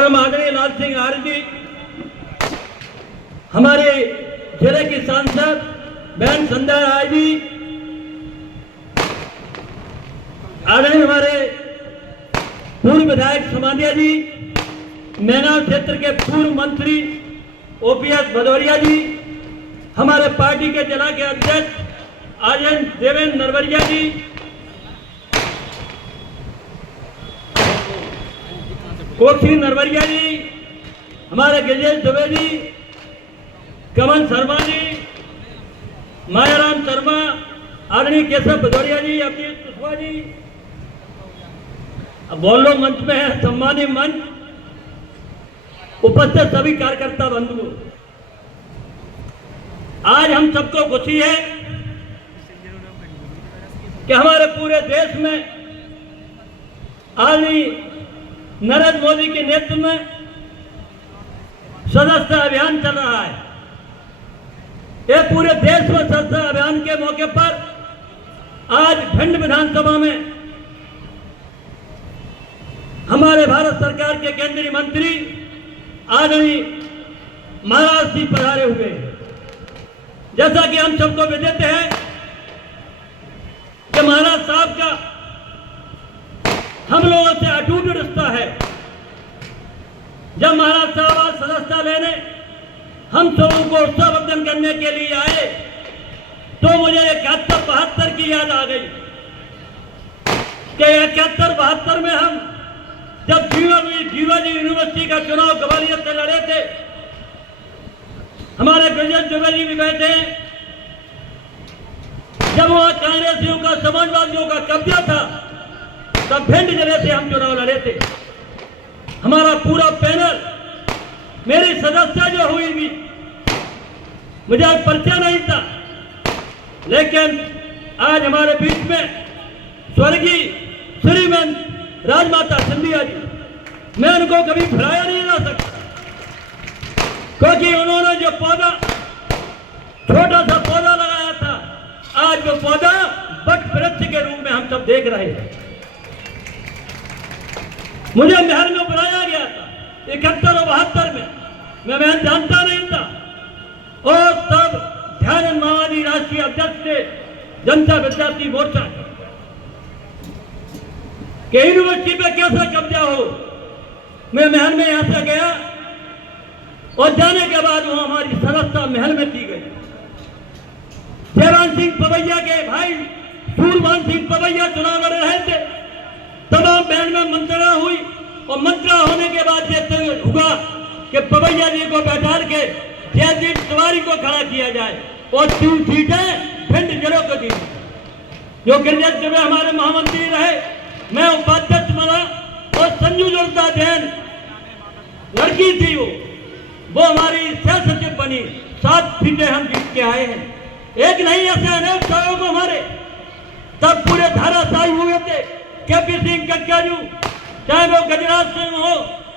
परम आदरणीय लाल सिंह आर्य जी, हमारे जिले की सांसद बहन संध्या राय जी, आदरणीय हमारे पूर्व विधायक समाधिया जी, मैनाव क्षेत्र के पूर्व मंत्री ओपीएस भदौरिया जी, हमारे पार्टी के जिला के अध्यक्ष आर्यन देवेंद्र नरवरिया जी, कोक्षी नरवरिया जी, हमारे गिरिजेश दुबे जी, कमल शर्मा जी, मायाराम शर्मा, आदरणीय केशव भदौरिया जी, अवनीश कुशवाहा जी, अब बोल लो मंच में है, सम्मानित मंच, उपस्थित सभी कार्यकर्ता बंधुओं, आज हम सबको खुशी है कि हमारे पूरे देश में आदरणीय नरेंद्र मोदी के नेतृत्व में सदस्यता अभियान चल रहा है। ये पूरे देश में सदस्यता अभियान के मौके पर आज भिंड विधानसभा में हमारे भारत सरकार के केंद्रीय मंत्री आदरणीय महाराज जी पधारे हुए। जैसा कि हम सबको विदित है कि महाराज साहब का हम लोगों से अटूट रिश्ता है। जब महाराज साहब आज सदस्यता लेने हम सबों को उत्साहवर्धन करने के लिए आए तो मुझे 71-72 की याद आ गई कि 71-72 में हम जब जीवाजी यूनिवर्सिटी का चुनाव ग्वालियर से लड़े थे, हमारे गिरिजेश दुबे जी भी बैठे हैं। जब वहां कांग्रेसियों का समाजवादियों का कब्जा था तब भिंड जिले से हम चुनाव लड़े थे। हमारा पूरा पैनल, मेरी सदस्यता जो हुई थी, मुझे परिचय नहीं था, लेकिन आज हमारे बीच में स्वर्गीय श्रीमंत राजमाता सिंधिया जी, मैं उनको कभी भुलाया नहीं जा सकता, क्योंकि उन्होंने जो पौधा, छोटा सा पौधा लगाया था, आज वो पौधा वट वृक्ष के रूप में हम सब देख रहे हैं। मुझे महल में बुलाया गया था 71 और 72 में, मैं महल जानता नहीं था, और तब ध्यानचंद मावाजी राष्ट्रीय अध्यक्ष थे जनता विद्यार्थी मोर्चा के। यूनिवर्सिटी पे कैसा कब्जा हो, मैं महल में यहां से गया और जाने के बाद वहां हमारी सदस्यता महल में दी गई। जयराम सिंह पवैया के भाई सूरमान सिंह पवैया चुनाव लड़ रहे थे, तमाम बहन में मंत्रणा हुई और मंत्रणा होने के बाद ये हुआ कि पवैया जी को बैठार के जयदीप तिवारी को खड़ा किया जाए और 3 सीटें भिंड जिलों को दी। जो गिरिजेश दुबे हमारे महामंत्री रहे, मैं उपाध्यक्ष बना, और संजू जोड़ता जैन लड़की थी, वो हमारी सह सचिव बनी। 7 सीटें हम जीत के आए हैं। एक नहीं, ऐसे अनेक सहयोग हमारे तब पूरे धाराशाही हुए थे। केपी सिंह कक्काजू, चाहे वो गजराज सिंह हो,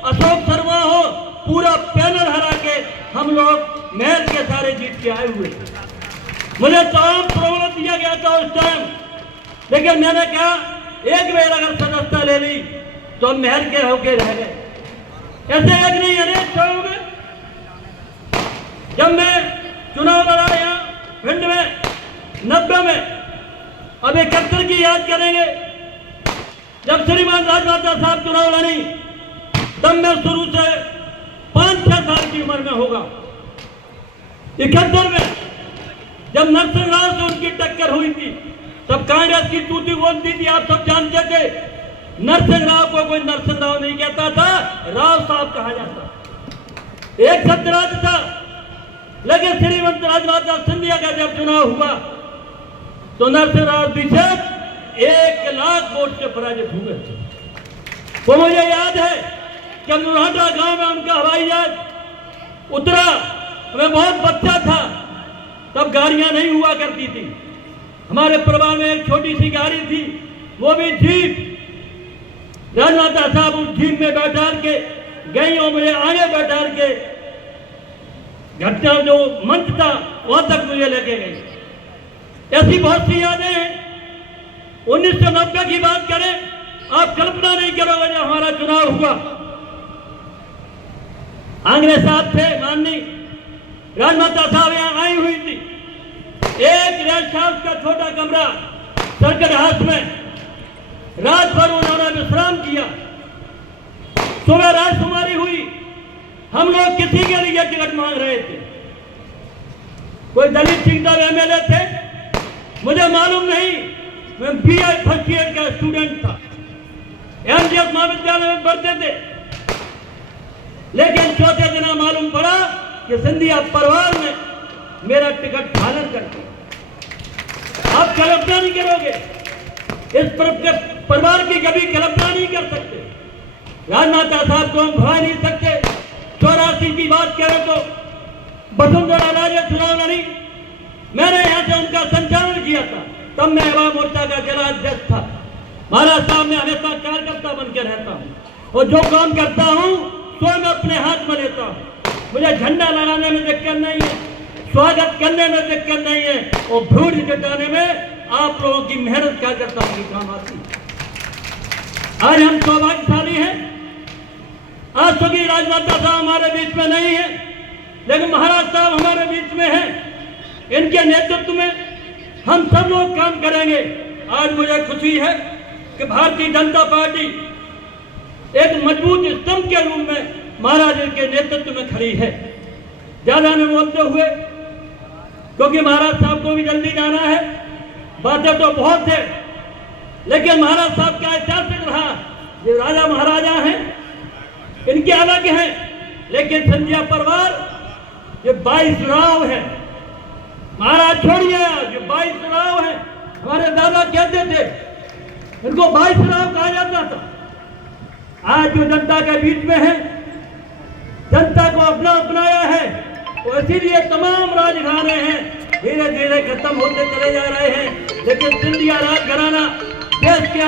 अशोक शर्मा हो, पूरा पैनल हरा के हम लोग महल के सारे जीत के आए हुए। मुझे तमाम प्रबल दिया गया था उस टाइम, लेकिन मैंने कहा एक बार अगर सदस्यता ले ली तो हम महल के होके रह गए। ऐसे एक नहीं, अनेक सहयोग। जब मैं चुनाव लड़ा यहाँ भिंड में 90 में, अब 71 की याद करेंगे, जब श्रीमान राजमाता साहब चुनाव लड़ी, तब मैं शुरू से 5-6 साल की उम्र में होगा। 71 में जब नरसिंह राव से उनकी टक्कर हुई थी, तब कांग्रेस की तूती बोलती थी, आप सब जानते थे। नरसिंह राव को कोई नरसिंह राव नहीं कहता था, राव साहब कहा जाता। एक सत्यराज था, लेकिन श्रीमंत राजमाता सिंधिया का जब चुनाव हुआ तो नरसिंह राव जी से 1 लाख वोट से पराजित हुए थे। वो मुझे याद है जब नुराटा गांव में उनका हवाई जहाज उतरा, मैं बहुत बच्चा था, तब गाड़ियां नहीं हुआ करती थी। हमारे परिवार में एक छोटी सी गाड़ी थी, वो भी जीप। राजमाता साहब उस जीप में बैठा के गई और मुझे आगे बैठा के घटना जो मंच था वहां तक मुझे लेके गई। ऐसी बहुत सी यादें हैं। 1990 की बात करें, आप कल्पना नहीं करोगे जब हमारा चुनाव हुआ आंग्रे साहब थे, माननी राजमाता साहब यहाँ आई हुई थी। एक रेस्ट हाउस का छोटा कमरा सर्किट हाउस में रात भर उन्होंने विश्राम किया। सुबह राजकुमारी हुई, हम लोग किसी के लिए टिकट मांग रहे थे। कोई दलित सिंह एमएलए थे, मुझे मालूम नहीं, मैं बीए फर्स्ट ईयर का स्टूडेंट था, एमजीएस महाविद्यालय में पढ़ते थे। लेकिन चौथे दिन मालूम पड़ा कि सिंधिया परिवार ने मेरा टिकट फाइनल कर दिया। आप कल्पना नहीं करोगे, इस परिवार की कभी कल्पना नहीं कर सकते। राजमाता साहब को हम भुला नहीं सकते। 84 की बात करें तो वसुंधरा राजे चुनाव लड़ी, मैंने यहाँ से उनका संचालन किया था, तब मैं युवा मोर्चा का जिला अध्यक्ष था। महाराज साहब में हमेशा कार्यकर्ता बन के रहता हूँ और जो काम करता हूँ स्वयं अपने हाथ में लेता हूँ। मुझे झंडा लगाने में दिक्कत नहीं है, स्वागत करने में दिक्कत नहीं है, और भूल जताने में आप लोगों की मेहनत क्या करता हूँ काम आती है। आज हम सौभाग्यशाली हैं, आज तो की राजमाता साहब हमारे बीच में नहीं है, लेकिन महाराज साहब हमारे बीच में हैं। इनके नेतृत्व में हम सब लोग काम करेंगे। आज मुझे खुशी है कि भारतीय जनता पार्टी एक मजबूत स्तंभ के रूप में महाराज के नेतृत्व में खड़ी है। ज्यादा न बोलते हुए, क्योंकि महाराज साहब को भी जल्दी जाना है, बातें तो बहुत है, लेकिन महाराज साहब का ऐतिहासिक रहा, ये राजा महाराजा हैं, इनके अलग हैं, लेकिन सिंधिया परिवार ये 22 राव है। महाराज छोड़िए, ये 22 राव है। हमारे दादा कहते थे इनको 22 राव कहा जाता था। आज जो जनता के बीच में है, जनता को अपना अपनाया है, तो इसीलिए तमाम राजघराने हैं धीरे धीरे खत्म होते चले जा रहे हैं, लेकिन सिंधिया राज घराना देश के